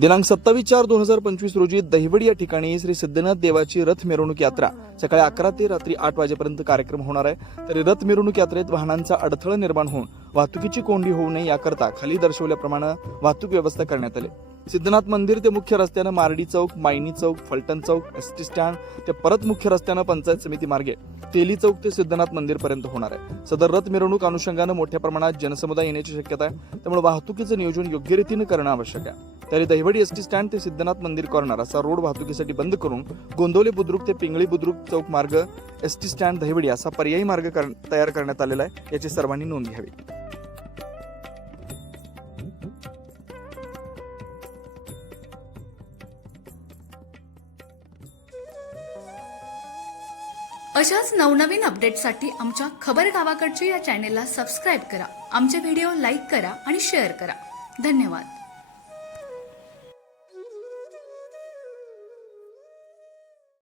दिनांक सत्तावीस चार दोन हजार पंचवीस रोजी दहिवडी या ठिकाणी श्री सिद्धनाथ देवाची रथ मिरवणूक यात्रा सकाळी अकरा ते रात्री आठ वाजेपर्यंत कार्यक्रम होणार आहे. तरी रथ मिरवणूक यात्रेत वाहनांचा अडथळा निर्माण होऊन वाहतुकीची कोंडी होऊ नये याकरता खाली दर्शवल्याप्रमाणे वाहतूक व्यवस्था करण्यात आली. सिद्धनाथ मंदिर ते मुख्य रस्त्यानं Mardi chowk Mayani chowk Phaltan chowk S T stand ते परत मुख्य रस्त्यानं पंचायत समिती मार्गे तेली चौक ते सिद्धनाथ मंदिर पर्यंत होणार आहे. सदर रथ मिरवणूक अनुषंगानं मोठ्या प्रमाणात जनसमुदाय येण्याची शक्यता आहे. त्यामुळे वाहतुकीचं नियोजन योग्य रीतीनं करणं आवश्यक आहे. तरी दहिवडी एस टी स्टँड ते सिद्धनाथ मंदिर कॉर्नर असा रोड वाहतुकीसाठी बंद करून गोंदवली बुद्रुक ते पिंगळी बुद्रुक चौक मार्ग एस टी स्टँड दहिवडी असा पर्यायी मार्ग कर- तयार करण्यात आलेला आहे. याची सर्वांनी नोंद घ्यावी. अशाच नवनवीन अपडेटसाठी आमच्या खबर गावाकडच्या या चॅनेलला सबस्क्राईब करा. आमचे व्हिडिओ लाईक करा आणि शेअर करा. धन्यवाद.